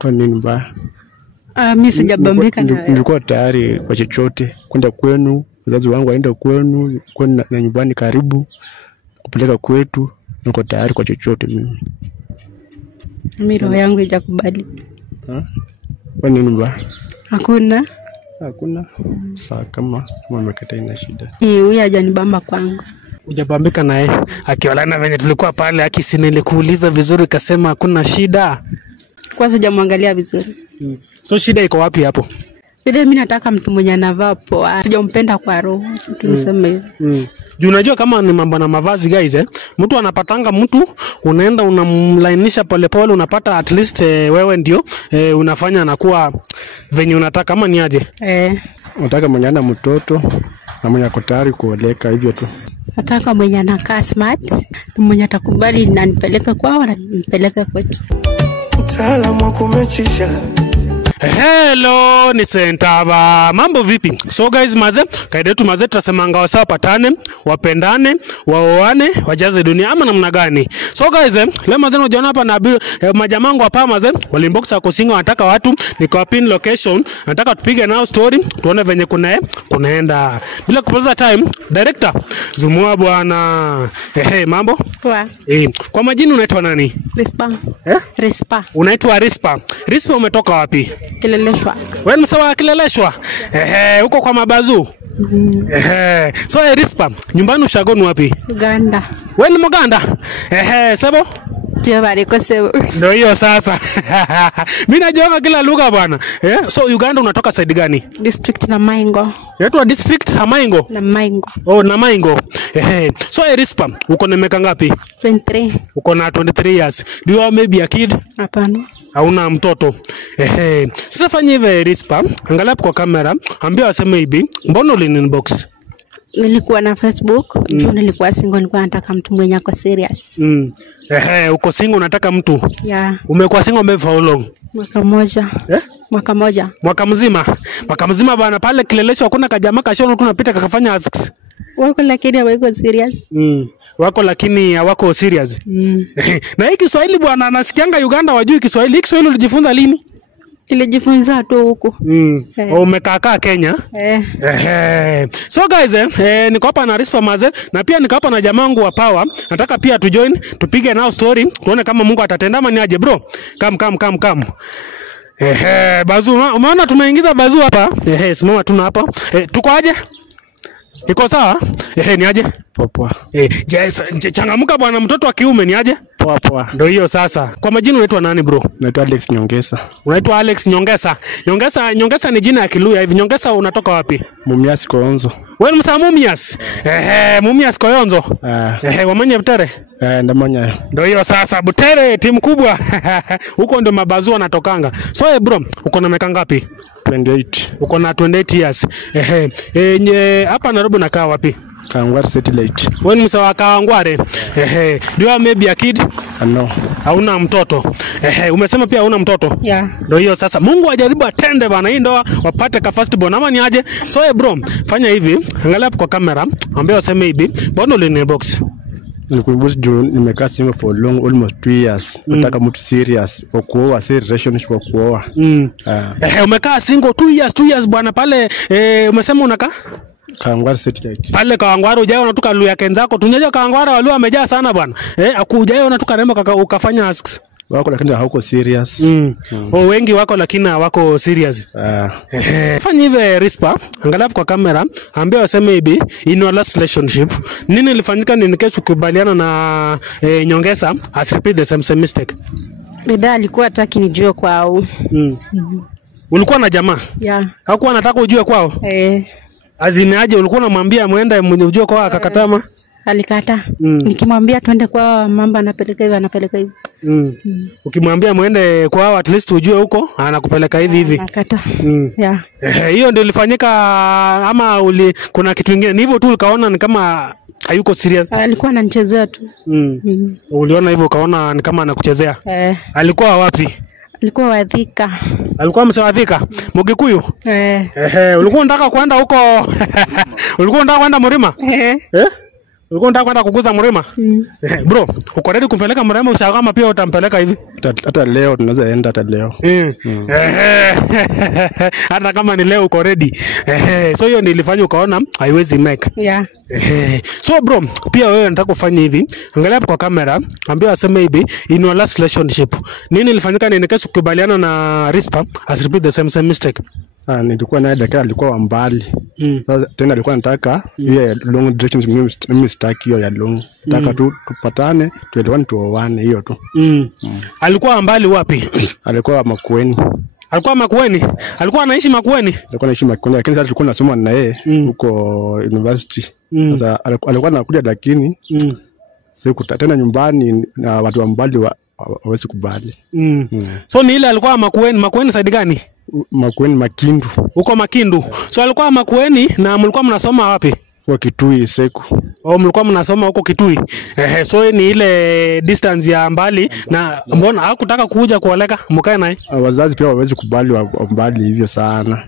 Kwa nini mbaya? Mimi sijabambika na nilikuwa tayari kwa chochote kwenda kwenu, wazazi wangu waenda kwenu, kwenda na nyumbani karibu kupeleka kwetu, niko tayari kwa chochote mimi. Mimi roho yangu haijakubali. Kwa nini mbaya? Hakuna. Sawa, kama umekata ina shida. Huyu hajanibamba kwangu. Hujabambika naye akiolana venye tulikuwa pale akisi nilikuuliza vizuri kasema hakuna shida. Kwanza hujamwangalia vizuri. So shida iko wapi hapo? Vile mimi nataka mtu mwenye anavaa poa. Sijampenda kwa roho. Tuniseme hivyo. Juu unajua kama ni mambo na mavazi guys mtu anapatanga mtu unaenda unamlainisha polepole unapata at least wewe ndio unafanya anakuwa venye unataka kama ni aje. Unataka mwenye ana mtoto na mwenye ako tayari kuoleka hivyo tu. Nataka mwenye anakaa smart, mwenye atakubali na nipeleke kwao na nipeleke kwetu. Mtaalamu wa kumechisha. Hello, ni Sentava. Mambo vipi? So guys maze, kaida yetu maze tunasemanga wasawa patane, wapendane, waoane, wajaze dunia ama namna gani? So guys, leo maze unajiona hapa na majamangu hapa maze, walimbox ya kusinga wanataka watu, niko pin location, nataka tupige nao story, tuone venye kunaenda. Bila kupoteza time, director, zumua bwana. Mambo? Poa. Kwa majina unaitwa nani? Rispa. Rispa. Unaitwa Rispa. Rispa umetoka wapi? Kileleshwa. Wewe msawa Kileleshwa? Huko kwa mabazu. So Rispa, nyumbani ushagonu wapi? Uganda. Wewe ni Muganda? Sebo? Jebari kwa sebo. Ndio hiyo sasa. Mimi najua kila lugha bwana. So Uganda unatoka side gani? District na Maingo. Yaitwa district Maingo? Na Maingo. Oh, na Maingo. So Rispa, uko na miaka ngapi? 23. Uko na 23 years. Do you have maybe a kid? Hapana. Hauna mtoto. Sasa fanya hivi Rispa, angalia kwa kamera, ambia waseme hivi, mbona ulininbox? Nilikuwa na Facebook, nilikuwa single, nilikuwa nataka mtu mwenye ako serious. Uko single unataka mtu? Yeah. Umekuwa single maybe for how long? Mwaka moja. Mwaka moja. Mwaka mzima. Mwaka mzima bana, pale Kileleshwa hakuna kajamaa kashono tunapita kakafanya asks. Wako lakini hawako serious. Wako lakini hawako serious. Na hii Kiswahili bwana anasikianga Uganda wajui Kiswahili. Hii Kiswahili ulijifunza lini? Nilijifunza tu huko. Umekaa Kenya? So guys, niko hapa na Rispa maze na pia niko hapa na jamangu wa Power. Nataka pia tu join, tupige nao story, tuone kama Mungu atatenda ama ni aje bro. Come. Bazu, umeona tumeingiza Bazu hapa? Simama tuna hapa. Tuko aje? Iko sawa? Ni aje? Poa. Changamuka bwana, mtoto wa kiume ni aje? Poa. Ndio hiyo sasa. Kwa majina unaitwa nani bro? Naitwa Alex Nyongesa. Unaitwa Alex Nyongesa. Nyongesa ni jina ya Kiluya hivi. Nyongesa unatoka wapi? Mumias Koyonzo. Wewe msa Mumias? Mumias Koyonzo. Wamanya Butere? Ndamanya. Ndio hiyo sasa, Butere timu kubwa. Huko ndio mabazu wanatokanga. So bro, uko na miaka ngapi? 28. Uko na 28 years. Hapa Nairobi nakaa wapi? Kawangware Satellite. Wewe ni msawa Kawangware? Do you have maybe a kid? No. Hauna mtoto. Umesema pia hauna mtoto? Yeah. Ndio hiyo sasa. Mungu ajaribu atende bana, hii ndio wapate ka first born ama ni aje? So bro, fanya hivi, angalia hapo kwa kamera, ambia waseme hivi, mbona ulinebox? Nilikuwa juu nimekaa single for long, almost 2 years. Nataka mtu serious, wa kuoa, serious relationship wa kuoa. Umekaa single 2 years bwana pale, umesema unakaa? Kawangware Satellite. Pale Kawangware ujao unatoka Luya kenzako. Tunajua Kawangware walio wamejaa sana bwana. Akujao unatoka Rembo ukafanya asks. Wako lakini hauko serious. Wengi wako lakini hawako serious. Fanya hivi Rispa, angalia kwa kamera, ambia waseme hivi, in your last relationship, nini ilifanyika nini kesho ukubaliana na Nyongesa as repeat the same mistake? Bidhaa alikuwa hataki nijue kwao. Ulikuwa na jamaa? Yeah. Hakuwa anataka ujue kwao? Azimeaje ulikuwa unamwambia muende ujue kwao akakatama? Alikata. Nikimwambia twende kwa mambo anapeleka hivi. Ukimwambia muende kwao at least ujue huko anakupeleka hivi. Akakata. Yeah. Hiyo ndio ilifanyika ama kuna kitu kingine? Ni hivyo tu ukaona ni kama hayuko serious? Alikuwa ananichezea tu. Uliona hivyo ukaona ni kama anakuchezea? Alikuwa wapi? Alikuwa Wadhika. Alikuwa msewadhika? Mugikuyu? Ulikuwa unataka kwenda huko? Ulikuwa unataka kwenda Murima? Ulikuwa unataka kwenda kukuza Mrema? Bro, uko ready kumpeleka Mrema ushakama pia utampeleka hivi? Hata leo tunaweza enda hata leo. Hata kama ni leo uko ready. So hiyo ndio ilifanya ukaona haiwezi make. Yeah. So bro, pia wewe nataka kufanya hivi. Angalia hapo kwa kamera, ambia aseme maybe in your last relationship. Nini ilifanyika ni kesi kukubaliana na Rispa as repeat the same mistake? Nilikuwa naye dakika alikuwa wa mbali. Sasa tena alikuwa anataka hiyo ya long duration, mimi sitaki hiyo ya long. Nataka tu tupatane, tuelewane tuoane hiyo tu. Alikuwa mbali wapi? Alikuwa Makueni. Alikuwa Makueni? Alikuwa anaishi Makueni? Alikuwa anaishi Makueni, lakini sasa tulikuwa tunasoma na yeye huko university. Sasa alikuwa anakuja lakini siku tena nyumbani na watu wa mbali hawezi kubali. So ni ile alikuwa Makueni side gani? Makueni Makindu. Huko Makindu. So alikuwa Makueni na mlikuwa mnasoma wapi? Kwa Kitui Seku. Mlikuwa mnasoma huko Kitui. So ni ile distance ya mbali na mbona hakutaka kuja kuoleka mkae naye? Wazazi pia hawezi kubali wa mbali hivyo sana.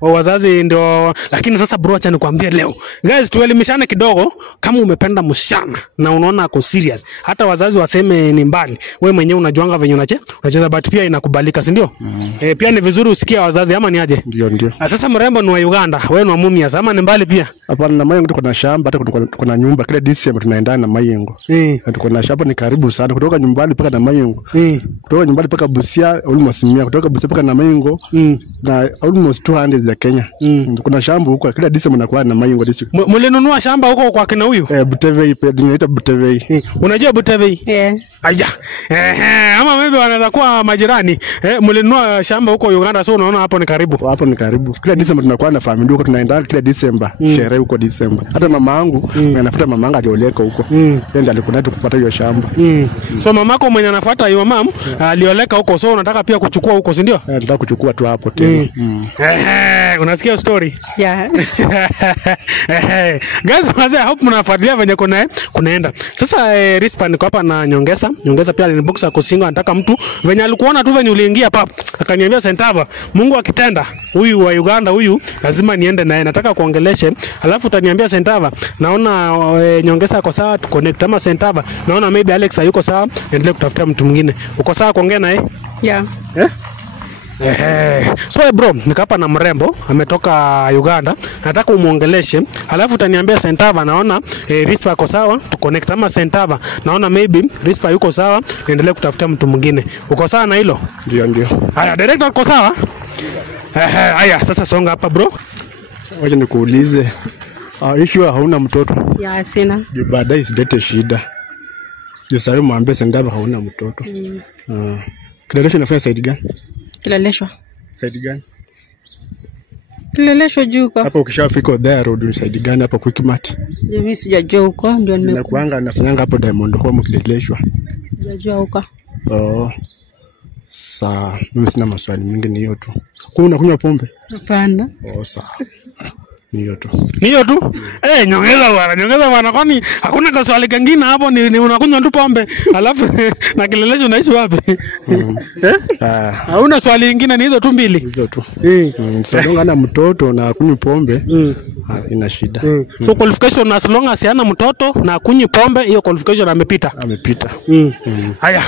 Wazazi ndio, lakini sasa bro, acha nikwambie leo. Guys, tuelimishane kidogo. Kama umependa msichana na unaona ako serious, hata wazazi waseme ni mbali, wewe mwenyewe unajuanga venye unacheza, but pia inakubalika, si ndio? Pia ni vizuri usikie wazazi, ama ni aje? Ndio. Sasa Mrembo ni wa Uganda, wewe ni wa Mumias, ama ni mbali pia? Hapana, na Mayingo tuko na shamba, hata kuna nyumba kila December tunaendana na Mayingo. Tuko na shamba ni karibu sana, kutoka nyumbani mpaka na Mayingo. Kutoka nyumbani mpaka Busia almost 100, kutoka Busia mpaka na Mayingo na almost 200 za Kenya. Kuna shamba huko kila December nakuwa na Mayingo district. Mlinunua shamba huko kwa kina huyu? Butevei, inaitwa Butevei. Unajua Butevei? Aya. Ama maybe wanaweza kuwa majirani. Mlinunua shamba huko Uganda, so unaona hapo ni karibu. Hapo ni karibu. Kila December tunakuwa na familia huko, tunaenda kila December sherehe huko December. Hata mama yangu anafuata, mama yangu alioleka huko. Yeye ndiye alikuwa kupata hiyo shamba. So mamako mwenye anafuata hiyo mama alioleka huko, so unataka pia kuchukua huko, si ndio? Nataka kuchukua tu hapo tena. Unasikia story? Yeah. Guys, I hope mnafuatilia venye kunaenda. Sasa Rispa niko hapa na Nyongeza pia alinibox akusinga, anataka mtu venye alikuona tu venye uliingia pap, akaniambia Sentava, Mungu akitenda huyu wa Uganda huyu lazima niende naye, nataka kuongeleshe, alafu utaniambia Sentava, naona Nyongeza ako sawa, tu connect, ama Sentava, naona maybe Alex hayuko sawa, endelee kutafuta mtu mwingine. Uko sawa kuongea naye? Yeah. So bro, nikapa na Mrembo ametoka Uganda, nataka umuongeleshe, alafu utaniambia Sentava, naona Rispa ako sawa, tu connect, ama Sentava, naona maybe Rispa yuko sawa, endelee kutafuta mtu mwingine. Uko sawa na hilo? Ndio. Haya, director uko sawa? Haya, sasa songa hapa bro. Wacha nikuulize. Issue hauna mtoto? Yeah, sina. Baadaye isilete shida. Sasa mwambie Sentava hauna mtoto. Kileleshwa inafanya side gani? Kileleshwa. Side gani? Kileleshwa juu huko. Hapo ukishafika there road ni side gani hapo Quickmart? Mimi sijajua huko, ndio nimekuanga nafanyanga hapo Diamond Home Kileleshwa. Sijajua huko. Sawa, mimi sina maswali mengi, ni hiyo tu. Unakunywa pombe? Hapana. Sawa. Ni hiyo tu. Nyongeza bwana, kwani hakuna kaswali kingine hapo? Ni unakunywa tu pombe alafu na Kileleshwa unaishi wapi? Hauna swali lingine, ni hizo tu mbili? Hizo tu. Sasa ana mtoto na kunywa pombe ina shida. So qualification as long as hana mtoto na kunywa pombe, hiyo qualification amepita. Haya,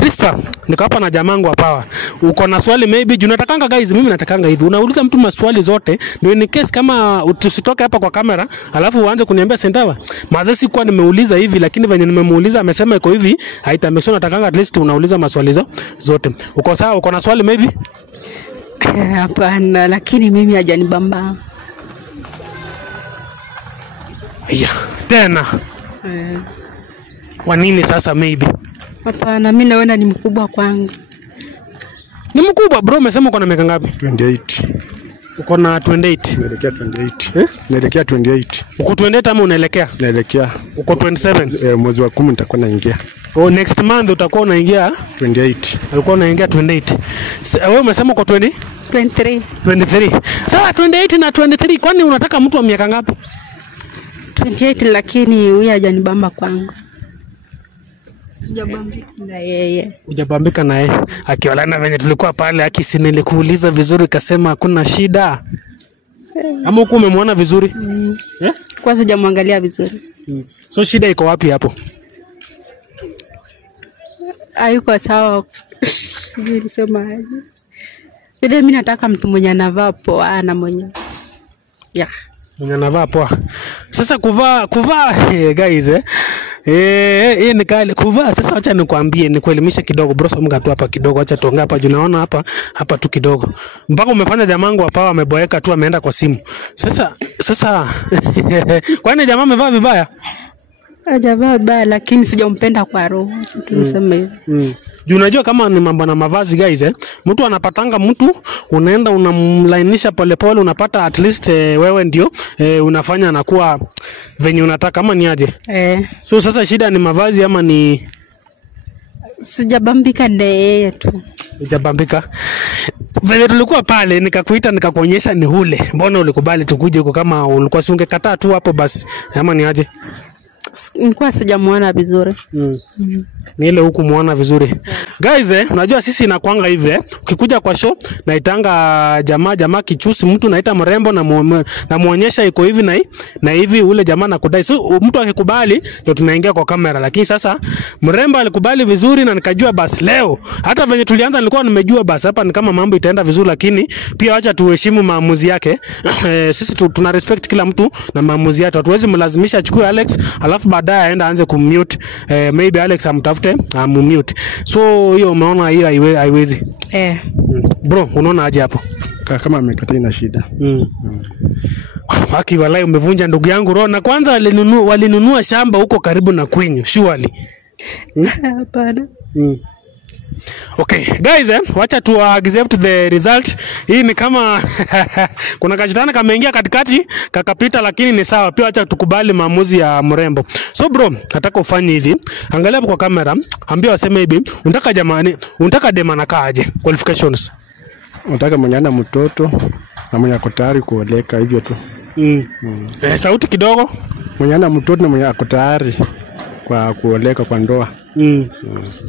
Rispa niko hapa na jamangu hapa. Uko na swali maybe unatakanga? Guys, mimi natakanga hivi, unauliza mtu maswali zote ndio in case kama usitoke hapa kwa kamera alafu uanze kuniambia Sentava, maana sikuwa nimeuliza hivi, lakini venye nimemuuliza amesema iko hivi, haitamekisha. Natakanga at least unauliza maswali zote. Uko sawa? Uko na swali maybe? Hapana, lakini mimi hajanibamba. Tena. Kwa nini sasa maybe? Hapana, mimi naona ni mkubwa kwangu. Ni mkubwa bro, umesema uko na miaka ngapi? 28. Uko na 28? Naelekea 28. Naelekea 28. Uko 28 ama unaelekea? Naelekea. Uko 27? Mwezi wa 10 nitakuwa naingia. Next month utakuwa unaingia 28. Alikuwa unaingia 28. Wewe umesema uko 23. 23. Sawa, 28 na 23. Kwani unataka mtu wa miaka ngapi? 28, lakini huyu hajanibamba kwangu. Sijabambika na yeye. Hujabambika na yeye. Akiwalana venye tulikuwa pale, akisi nilikuuliza vizuri kasema hakuna shida. Ama huko umemwona vizuri? Kwanza sijamwangalia vizuri. So shida iko wapi hapo? Hayuko sawa. Sijui nisema aje. Vile mimi nataka mtu mwenye anavaa poa na mwenye. Yeah. Mwenye anavaa poa. Sasa kuvaa guys ni kale kuvaa. Sasa acha nikwambie, nikuelimishe kidogo bro, somga tu hapa kidogo, acha tuongea hapa juu naona hapa tu kidogo. Mpaka umefanya jamangu hapa ameboeka tu ameenda kwa simu. Sasa kwani jamaa amevaa vibaya? Hajavaa vibaya lakini sijampenda kwa roho. Tuniseme hivyo. Juu unajua kama ni mambo na mavazi guys mtu anapatanga mtu unaenda unamlainisha polepole unapata at least wewe ndio unafanya anakuwa venye unataka ama ni aje? So sasa shida ni mavazi ama ni sijabambika ndiye tu. Sijabambika. Vile tulikuwa pale nikakuita nikakuonyesha ni hule. Mbona ulikubali tukuje huko kama ulikuwa si ungekataa tu hapo basi ama ni aje? Nilikuwa sijamuona vizuri. Ni ile huku muona vizuri. Guys unajua sisi inakuanga hivi ukikuja kwa show naitanga jamaa kichusi mtu naita mrembo na muonyesha iko hivi na hivi ule jamaa nakudai. So mtu akikubali ndio tunaingia kwa kamera, lakini sasa mrembo alikubali vizuri na nikajua basi leo hata venye tulianza nilikuwa nimejua basi hapa ni kama mambo itaenda vizuri, lakini pia acha tuheshimu maamuzi yake. Sisi tuna respect kila mtu na maamuzi yake. Hatuwezi mlazimisha achukue Alex alafu baadaye aenda aanze kumute. Maybe Alex amtafute amumute. So hiyo umeona hiyo haiwezi. Bro unaona aje hapo? Kama amekataa ina shida. Haki walai umevunja ndugu yangu roho, na kwanza walinunua shamba huko karibu na kwenyu surely. Hapana. Okay guys wacha tu accept the result. Hii ni kama kuna kashitana kameingia katikati kakapita, lakini ni sawa pia. Wacha tukubali maamuzi ya mrembo. So bro nataka ufanye hivi, angalia kwa kamera, ambia waseme hivi unataka jamani, unataka dema na kaaje qualifications? Unataka mwenye ana mtoto na mwenye ako tayari kuoleka hivyo tu. Sauti kidogo. Mwenye ana mtoto na mwenye ako tayari kwa kuoleka kwa ndoa.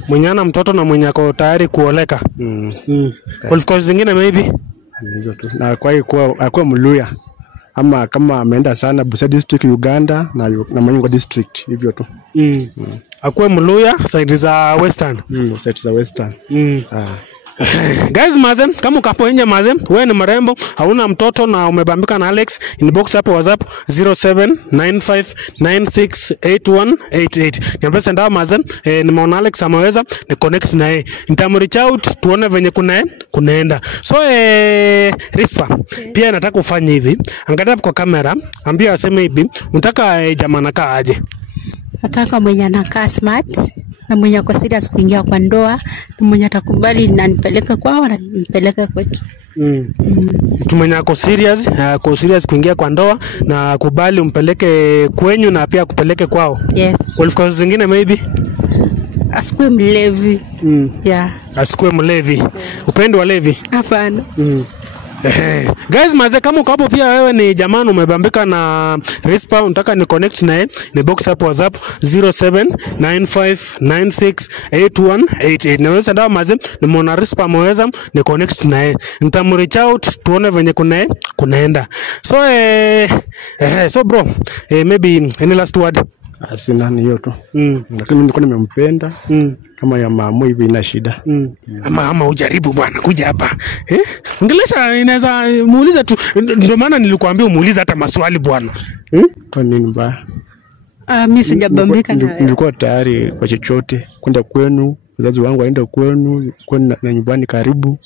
Mwenye ana mtoto na mwenye ako tayari kuoleka. Qualifications zingine maybe hizo tu. Na kwa hiyo akuwa Mluya ama kama ameenda sana Busia district Uganda na Mayingo district hivyo tu. Akuwe Mluya side za Western. Side za Western. Guys mazen, kama ukapo nje mazen, wewe ni mrembo, hauna mtoto na umebambika na Alex, inbox hapo WhatsApp 0795968188. Niambia ndio mazen, nimeona Alex ameweza ni connect na yeye. Nitamreach out tuone venye kunaenda. So Rispa, pia nataka ufanye hivi. Angalia kwa kamera, ambia aseme hivi, unataka jamaa anakaa aje? Nataka mwenye anakaa smart na mwenye ako serious kuingia kwa ndoa na mwenye atakubali na nipeleke kwao na nipeleke kwetu. Mtu mwenye ako serious kuingia kwa ndoa na kubali umpeleke kwenyu na pia kupeleke kwao. Yes. Qualifications zingine maybe asikuwe mlevi. Asikuwe mlevi. Upendo wa levi? Hapana. Guys maze, kama uko hapo pia wewe ni jamani umebambika na Rispa, unataka ni connect naye, ni box hapo WhatsApp 0795968188. Naweza ndio maze, nimeona Rispa ameweza ni connect naye. Nitamreach out tuone venye kunaenda. So so bro, maybe any last word? Sina ni hiyo tu. Lakini nilikuwa nimempenda. Kama ya maamu hivi ina shida. Ama ujaribu bwana kuja hapa. Ongelesha inaweza muuliza tu, ndio maana nilikuambia umuulize hata maswali bwana. Kwa nini mbaya? Mimi sijabambika na nilikuwa tayari kwa chochote kwenda kwenu, wazazi wangu waenda kwenu, na nyumbani karibu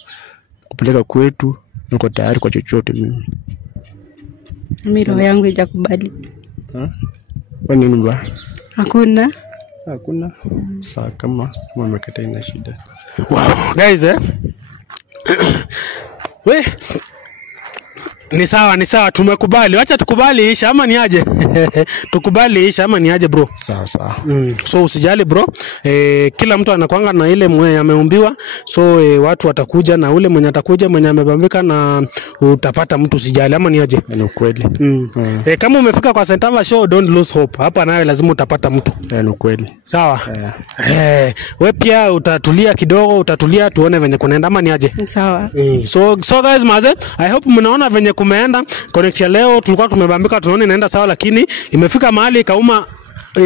kupeleka kwetu, niko tayari kwa chochote mimi. Mimi roho yangu haijakubali. Kwa nini mbaya? Hakuna. Sawa, kama umekataa ina shida. Wow, guys we ni sawa tumekubali. Acha tukubali isha ama ni aje? Tukubali isha ama ni aje bro? Sawa. So usijali bro. Kila mtu anakuanga na ile mwenye ameumbiwa. So watu watakuja na ule mwenye atakuja mwenye amebambika na utapata mtu, usijali ama ni aje? Ni kweli. Kama umefika kwa Sentava show don't lose hope. Hapa nawe lazima utapata mtu. Ni kweli. Sawa. Wewe pia utatulia kidogo, tuone venye kunaenda ama ni aje? Sawa. So guys maze, I hope mnaona venye kumeenda. Connect ya leo tulikuwa tumebambika, tunaona inaenda sawa, lakini imefika mahali ikauma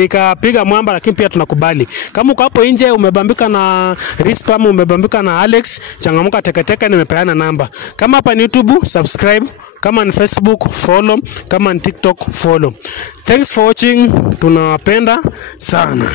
ikapiga mwamba, lakini pia tunakubali. Kama uko hapo nje umebambika na Rispam, umebambika na Alex, changamuka Teketeke, nimepeana namba. Kama hapa ni YouTube, subscribe. Kama ni Facebook, follow. Kama ni TikTok, follow. Thanks for watching. Tunawapenda sana.